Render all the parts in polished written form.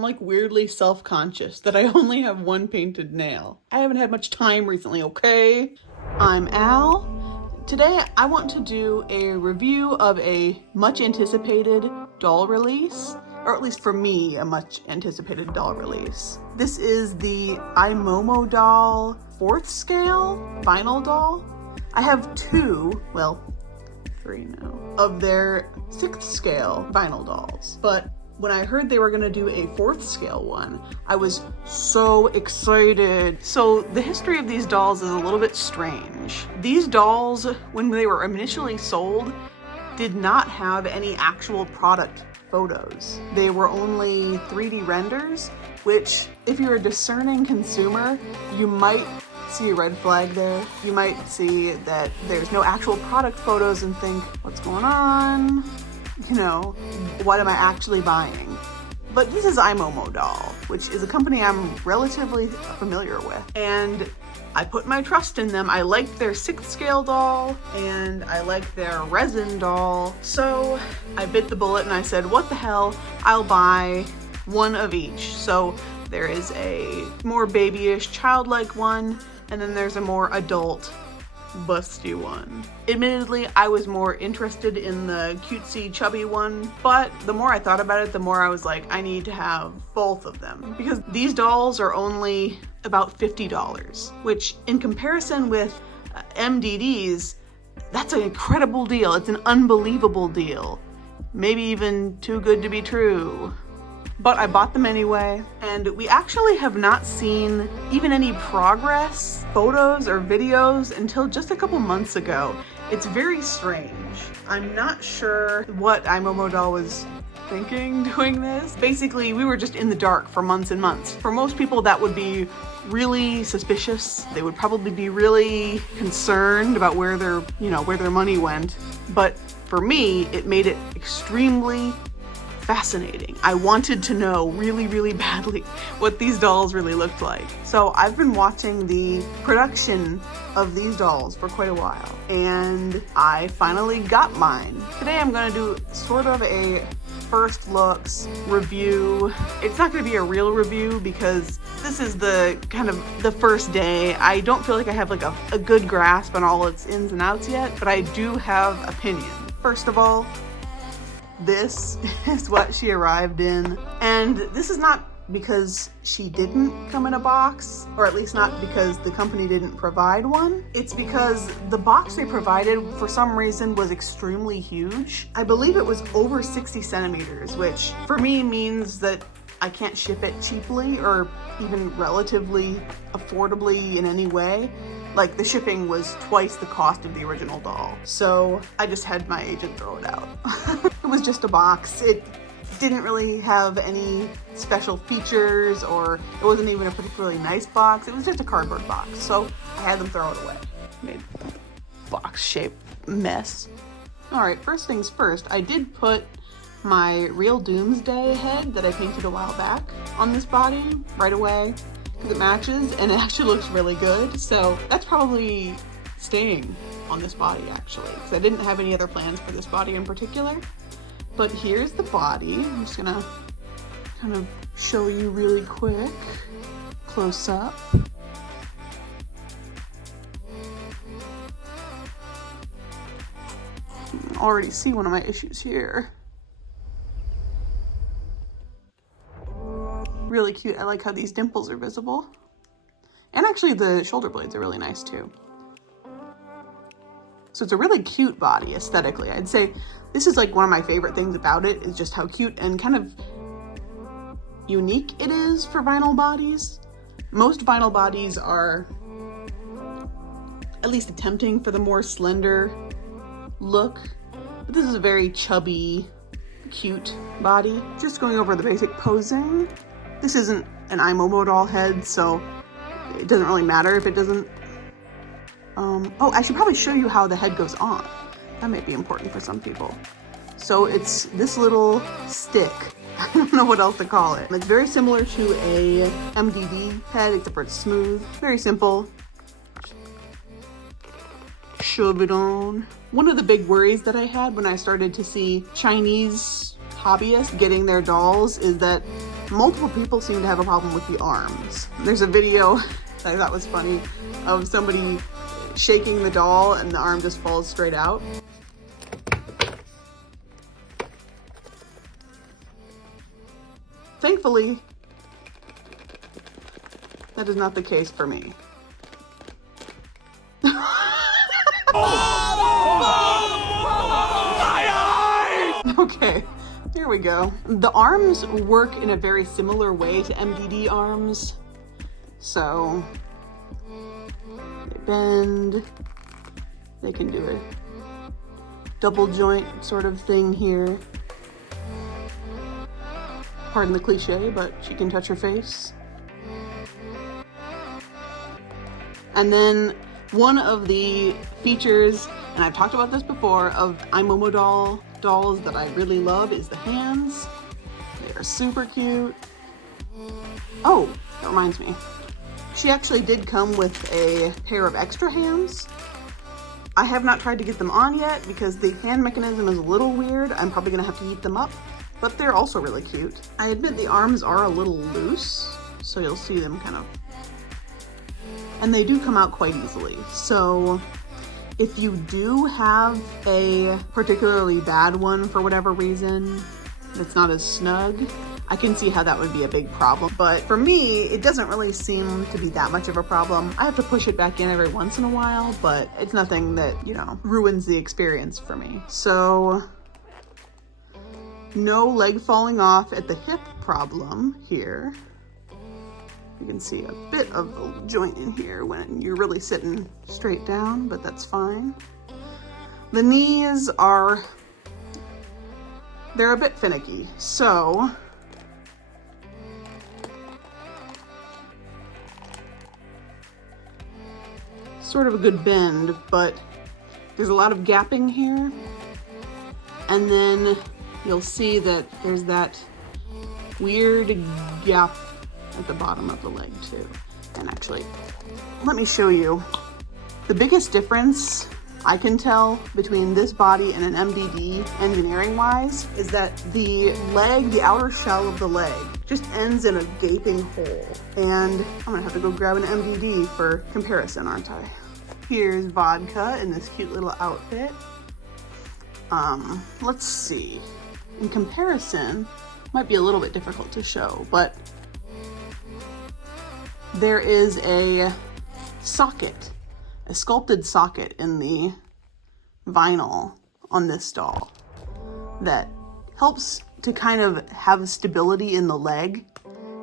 I'm like weirdly self-conscious that I only have one painted nail. I haven't had much time recently, okay? I'm Al. Today I want to do a review of a much anticipated doll release, or at least for me, a much anticipated doll release. This is the Imomodoll 4th scale vinyl doll. I have two, well, 3 now, of their 6th scale vinyl dolls. But when I heard they were gonna do a 4th scale one, I was so excited. So the history of these dolls is a little bit strange. These dolls, when they were initially sold, did not have any actual product photos. They were only 3D renders, which if you're a discerning consumer, you might see a red flag there. You might see that there's no actual product photos and think, what's going on? You know, what am I actually buying? But this is Imomodoll, which is a company I'm relatively familiar with. And I put my trust in them. I liked their 6th scale doll and I liked their resin doll. So I bit the bullet and I said, what the hell, I'll buy one of each. So there is a more babyish, childlike one, and then there's a more adult, busty one. Admittedly, I was more interested in the cutesy, chubby one, but the more I thought about it, the more I was like, I need to have both of them. Because these dolls are only about $50, which in comparison with MDDs, that's an incredible deal. It's an unbelievable deal. Maybe even too good to be true. But I bought them anyway, and we actually have not seen even any progress, photos or videos until just a couple months ago. It's very strange. I'm not sure what Imomodoll was thinking doing this. Basically, we were just in the dark for months and months. For most people, that would be really suspicious. They would probably be really concerned about where their money went. But for me, it made it extremely fascinating. I wanted to know really, really badly what these dolls really looked like. So I've been watching the production of these dolls for quite a while, and I finally got mine. Today I'm gonna do sort of a first looks review. It's not gonna be a real review because this is the kind of the first day. I don't feel like I have like a good grasp on all its ins and outs yet, but I do have opinion. First of all, this is what she arrived in. And this is not because she didn't come in a box, or at least not because the company didn't provide one. It's because the box they provided for some reason was extremely huge. I believe it was over 60 centimeters, which for me means that I can't ship it cheaply or even relatively affordably in any way. Like, the shipping was twice the cost of the original doll. So I just had my agent throw it out. It was just a box. It didn't really have any special features, or it wasn't even a particularly nice box. It was just a cardboard box. So I had them throw it away. Made a box-shaped mess. All right, first things first, I did put my real Doomsday head that I painted a while back on this body right away, because it matches and it actually looks really good. So that's probably staying on this body actually, because I didn't have any other plans for this body in particular. But here's the body. I'm just gonna kind of show you really quick, close up. You can already see one of my issues here. Really cute. I like how these dimples are visible. And actually the shoulder blades are really nice too. So it's a really cute body aesthetically. I'd say this is like one of my favorite things about it, is just how cute and kind of unique it is for vinyl bodies. Most vinyl bodies are at least attempting for the more slender look, but this is a very chubby, cute body. Just going over the basic posing. This isn't an Imomodoll head, so it doesn't really matter if it doesn't. Oh, I should probably show you how the head goes on. That might be important for some people. So it's this little stick. I don't know what else to call it. It's very similar to a MDD head, except for it's smooth. Very simple. Shove it on. One of the big worries that I had when I started to see Chinese hobbyists getting their dolls is that multiple people seem to have a problem with the arms. There's a video that I thought was funny of somebody shaking the doll and the arm just falls straight out. Thankfully, that is not the case for me. Okay, there we go. The arms work in a very similar way to MDD arms. So, they bend, they can do a double joint sort of thing here. Pardon the cliche, but she can touch her face. And then one of the features, and I've talked about this before, of Imomodoll dolls that I really love is the hands. They are super cute. Oh, that reminds me. She actually did come with a pair of extra hands. I have not tried to get them on yet because the hand mechanism is a little weird. I'm probably gonna have to heat them up, but they're also really cute. I admit the arms are a little loose, so you'll see them kind of, and they do come out quite easily. So if you do have a particularly bad one for whatever reason, that's not as snug, I can see how that would be a big problem. But for me, it doesn't really seem to be that much of a problem. I have to push it back in every once in a while, but it's nothing that, you know, ruins the experience for me. So no leg falling off at the hip problem here. You can see a bit of a joint in here when you're really sitting straight down, but that's fine. The knees are, they're a bit finicky. So sort of a good bend, but there's a lot of gapping here. And then you'll see that there's that weird gap at the bottom of the leg too. And actually, let me show you. The biggest difference I can tell between this body and an MDD engineering wise is that the leg, the outer shell of the leg, just ends in a gaping hole. And I'm gonna have to go grab an MDD for comparison, aren't I? Here's Vodka in this cute little outfit. Let's see. In comparison, might be a little bit difficult to show, but there is a socket, a sculpted socket in the vinyl on this doll that helps to kind of have stability in the leg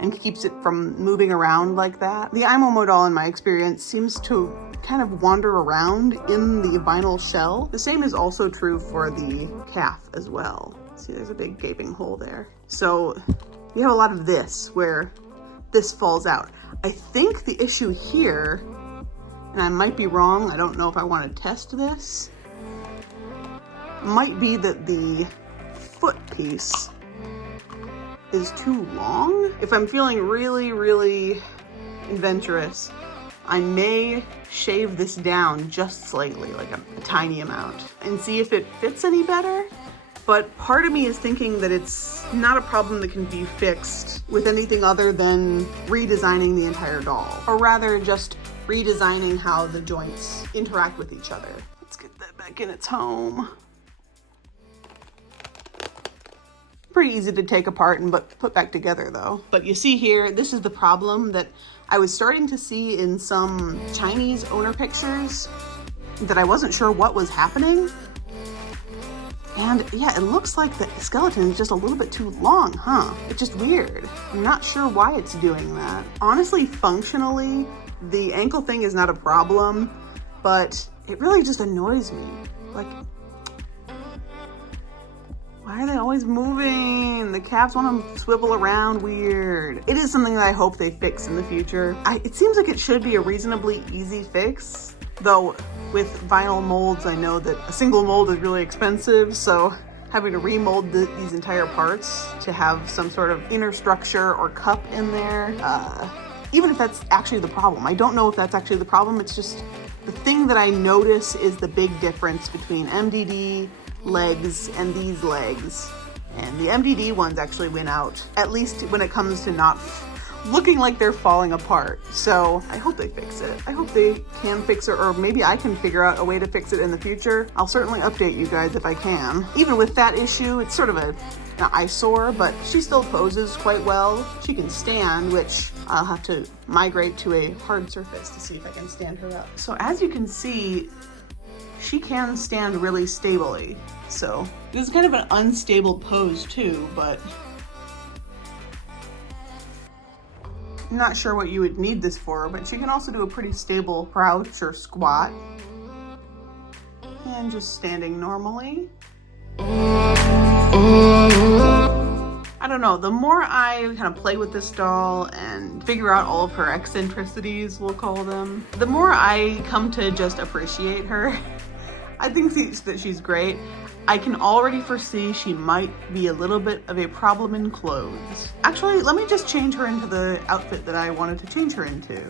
and keeps it from moving around like that. The Imomodoll, in my experience, seems to kind of wander around in the vinyl shell. The same is also true for the calf as well. See, there's a big gaping hole there. So you have a lot of this where this falls out. I think the issue here, and I might be wrong, I don't know if I want to test this, might be that the foot piece is too long. If I'm feeling really, really adventurous, I may shave this down just slightly, like a tiny amount, and see if it fits any better. But part of me is thinking that it's not a problem that can be fixed with anything other than redesigning the entire doll, or rather just redesigning how the joints interact with each other. Let's get that back in its home. Pretty easy to take apart and put back together though. But you see here, this is the problem that I was starting to see in some Chinese owner pictures that I wasn't sure what was happening. And yeah, it looks like the skeleton is just a little bit too long, huh? It's just weird. I'm not sure why it's doing that. Honestly, functionally, the ankle thing is not a problem, but it really just annoys me. Like, why are they always moving? The calves want to swivel around weird. It is something that I hope they fix in the future. It seems like it should be a reasonably easy fix, though with vinyl molds, I know that a single mold is really expensive, so having to remold these entire parts to have some sort of inner structure or cup in there, even if that's actually the problem. I don't know if that's actually the problem, it's just the thing that I notice is the big difference between MDD legs and these legs. And the MDD ones actually win out, at least when it comes to not looking like they're falling apart. So I hope they fix it. I hope they can fix it, or maybe I can figure out a way to fix it in the future. I'll certainly update you guys if I can. Even with that issue, it's sort of an eyesore, but she still poses quite well. She can stand, which I'll have to migrate to a hard surface to see if I can stand her up. So as you can see, she can stand really stably. So this is kind of an unstable pose too, but I'm not sure what you would need this for, but she can also do a pretty stable crouch or squat. And just standing normally. I don't know, the more I kind of play with this doll and figure out all of her eccentricities, we'll call them, the more I come to just appreciate her. I think that she's great. I can already foresee she might be a little bit of a problem in clothes. Actually, let me just change her into the outfit that I wanted to change her into.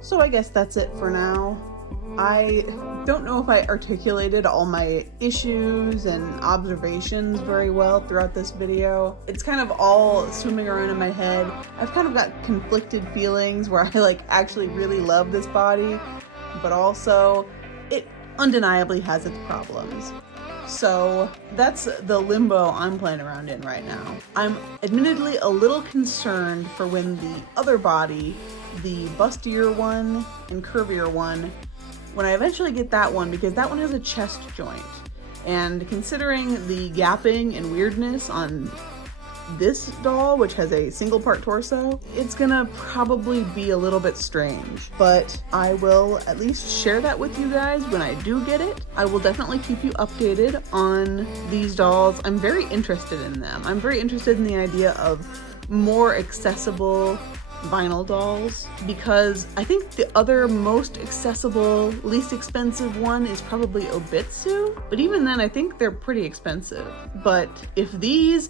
So I guess that's it for now. I don't know if I articulated all my issues and observations very well throughout this video. It's kind of all swimming around in my head. I've kind of got conflicted feelings where I actually really love this body, but also it undeniably has its problems. So that's the limbo I'm playing around in right now. I'm admittedly a little concerned for when the other body, the bustier one and curvier one, when I eventually get that one, because that one has a chest joint. And considering the gapping and weirdness on this doll, which has a single part torso, it's gonna probably be a little bit strange, but I will at least share that with you guys when I do get it. I will definitely keep you updated on these dolls. I'm very interested in them. I'm very interested in the idea of more accessible vinyl dolls, because I think the other most accessible, least expensive one is probably Obitsu, but even then I think they're pretty expensive. But if these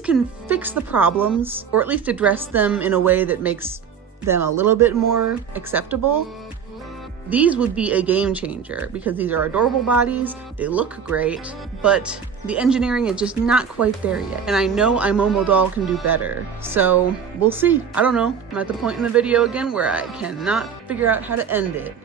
can fix the problems, or at least address them in a way that makes them a little bit more acceptable, these would be a game changer, because these are adorable bodies, they look great, but the engineering is just not quite there yet. And I know Imomodoll can do better, so we'll see. I don't know. I'm at the point in the video again where I cannot figure out how to end it.